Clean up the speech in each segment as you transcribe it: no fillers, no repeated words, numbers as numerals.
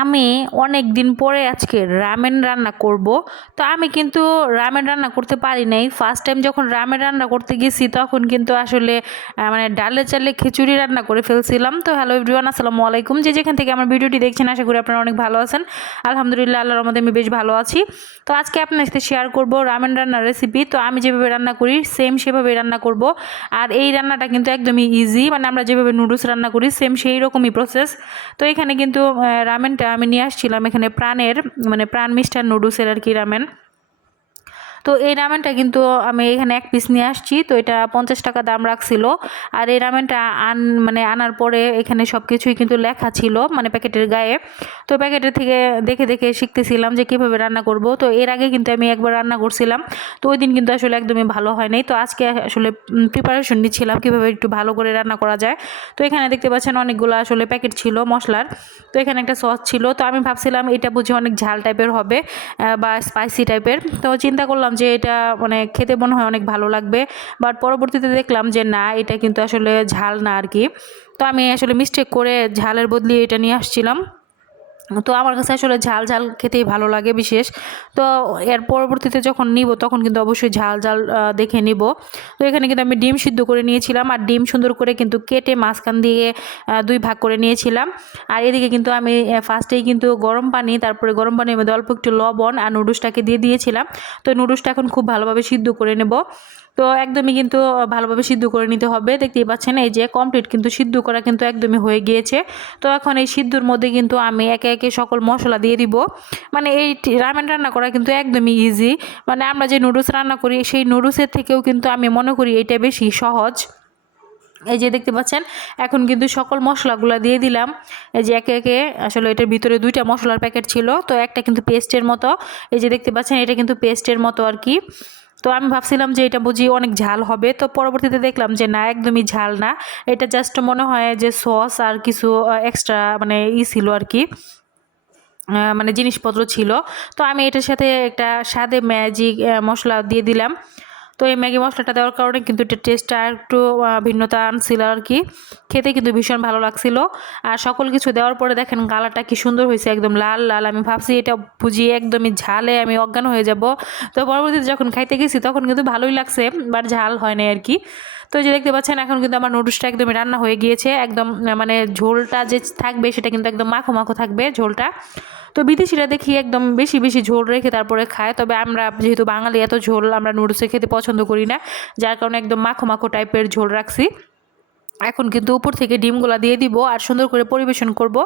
আমি অনেক দিন পরে আজকে রামেন রান্না করব। তো আমি কিন্তু রামেন রান্না করতে পারি নাই। ফার্স্ট টাইম যখন রামেন রান্না করতে গেছি তখন কিন্তু আসলে মানে ডালে চালে খিচুড়ি রান্না করে ফেলছিলাম। তো হ্যালো এভরিওয়ান, আসসালামু আলাইকুম। যে যেখান থেকে আমার ভিডিওটি দেখছেন আশা করি আপনারা অনেক ভালো আছেন। আলহামদুলিল্লাহ, আল্লাহর রহমতে আমি বেশ ভালো আছি। তো আজকে আপনার সাথে শেয়ার করব রামেন রান্নার রেসিপি। তো আমি যেভাবে রান্না করি সেম সেভাবে রান্না করব। আর এই রান্নাটা কিন্তু একদমই ইজি, মানে আমরা যেভাবে নুডলস রান্না করি সেম সেই রকমই প্রসেস। তো এখানে কিন্তু রামেনটা আমি নিয়ে আসছিলাম এখানে প্রাণের, মানে প্রাণ মিষ্টার নুডলসের আর কি রামেন। তো এই রামেনটা কিন্তু আমি এখানে এক পিস নিয়ে আসছি। তো এটা 50 টাকা দাম রাখছিল। আর এই রামেনটা আনার পরে এখানে সব কিছুই কিন্তু লেখা ছিল, মানে প্যাকেটের গায়ে। তো প্যাকেটের থেকে দেখে দেখে শিখতেছিলাম যে কীভাবে রান্না করব। তো এর আগে কিন্তু আমি একবার রান্না করছিলাম, তো ওই দিন কিন্তু আসলে একদমই ভালো হয় নাই। তো আজকে আসলে প্রিপারেশন নিচ্ছিলাম কীভাবে একটু ভালো করে রান্না করা যায়। তো এখানে দেখতে পাচ্ছেন অনেকগুলো আসলে প্যাকেট ছিল মশলার। তো এখানে একটা সস ছিল। তো আমি ভাবছিলাম এটা বুঝি অনেক ঝাল টাইপের হবে বা স্পাইসি টাইপের। তো চিন্তা করলাম যে এটা মানে খেতে মনে হয় অনেক ভালো লাগবে, বাট পরবর্তীতে দেখলাম যে না, এটা কিন্তু আসলে ঝাল না আর কি। তো আমি আসলে মিস্টেক করে ঝালের বদলে এটা নিয়ে আসছিলাম। তো আমার কাছে আসলে ঝাল ঝাল খেতেই ভালো লাগে বিশেষ। তো এর পরবর্তীতে যখন নিব তখন কিন্তু অবশ্যই ঝাল ঝাল দেখে নিব। তো এখানে কিন্তু আমি ডিম সিদ্ধ করে নিয়েছিলাম, আর ডিম সুন্দর করে কিন্তু কেটে মাঝখান দিয়ে 2 ভাগ করে নিয়েছিলাম। আর এদিকে কিন্তু আমি ফার্স্টেই কিন্তু গরম পানি, তারপরে গরম পানির মধ্যে অল্প একটু লবণ আর নুডলসটাকে দিয়ে দিয়েছিলাম। তো নুডলসটা এখন খুব ভালোভাবে সিদ্ধ করে নেব। তো একদমই কিন্তু ভালোভাবে সিদ্ধ করে নিতে হবে। দেখতেই পাচ্ছেন এই যে কমপ্লিট কিন্তু সিদ্ধ করা কিন্তু একদমই হয়ে গিয়েছে। তো এখন এই সিদ্ধর মধ্যে কিন্তু আমি একে একে সকল মশলা দিয়ে দিব। মানে এই রামেন রান্না করা কিন্তু একদমই ইজি। মানে আমরা যে নুডলস রান্না করি সেই নুডলসের থেকেও কিন্তু আমি মনে করি এটা বেশি সহজ। এই যে দেখতে পাচ্ছেন এখন কিন্তু সকল মশলাগুলো দিয়ে দিলাম। এই যে একে একে আসলে এটার ভিতরে 2টা মশলার প্যাকেট ছিল, তো একটা কিন্তু পেস্টের মতো। এই যে দেখতে পাচ্ছেন এটা কিন্তু পেস্টের মতো আর কি। তো আমি ভাবছিলাম যে এটা বুঝি অনেক ঝাল হবে, তো পরবর্তীতে দেখলাম যে না, একদমই ঝাল না। এটা জাস্ট মনে হয় যে সস আর কিছু এক্সট্রা মানে ছিল আর কি, মানে জিনিসপত্র ছিল। তো আমি এটার সাথে একটা স্বাদে ম্যাজিক মশলা দিয়ে দিলাম। তো এই ম্যাগি মশলাটা দেওয়ার কারণে কিন্তু এটা টেস্টটা একটু ভিন্নতা আনছিল আর কি। খেতে কিন্তু ভীষণ ভালো লাগছিল। আর সকল কিছু দেওয়ার পরে দেখেন কালারটা কি সুন্দর হয়েছে, একদম লাল লাল। আমি ভাবছি এটা বুঝিয়ে একদমই ঝালে আমি অজ্ঞান হয়ে যাব। তো পরবর্তীতে যখন খাইতে গেছি তখন কিন্তু ভালোই লাগছে, বাট ঝাল হয় না আর কি। তো যে দেখতে পাচ্ছেন এখন কিন্তু আমার নুডলসটা একদমই রান্না হয়ে গিয়েছে। একদম মানে ঝোলটা যে থাকবে সেটা কিন্তু একদম মাখো মাখো থাকবে ঝোলটা। তো বিদেশিরা দেখি একদম বেশি বেশি ঝোল রেখে তারপরে খায়, তবে আমরা যেহেতু বাঙালি এত ঝোল আমরা নুডলসে খেতে পছন্দ করি না, যার কারণে একদম মাখো মাখো টাইপের ঝোল রাখছি। এখন কিন্তু উপর থেকে ডিমগুলা দিয়ে দিব আর সুন্দর করে পরিবেশন করব।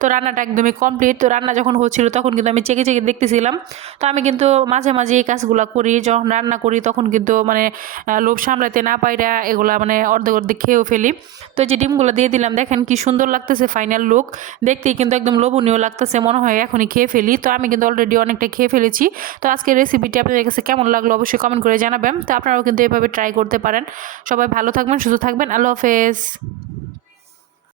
তো রান্নাটা একদমই কমপ্লিট। তো রান্না যখন হচ্ছিল তখন কিন্তু আমি চেকে চেকে দেখতেছিলাম। তো আমি কিন্তু মাঝে মাঝে এই কাজগুলো করি, যখন রান্না করি তখন কিন্তু মানে লোভ সামলাতে না পাইরা এগুলা মানে অর্ধেক অর্ধেক খেয়েও ফেলি। তো এই যে ডিমগুলো দিয়ে দিলাম, দেখেন কি সুন্দর লাগতেছে ফাইনাল লুক। দেখতেই কিন্তু একদম লোভনীয় লাগতেছে, মনে হয় এখনই খেয়ে ফেলি। তো আমি কিন্তু অলরেডি অনেকটা খেয়ে ফেলেছি। তো আজকের রেসিপিটি আপনাদের কাছে কেমন লাগলো অবশ্যই কমেন্ট করে জানাবেন। তো আপনারাও কিন্তু এভাবে ট্রাই করতে পারেন। সবাই ভালো থাকবেন, সুস্থ থাকবেন। আল্লাহ হাফেজ।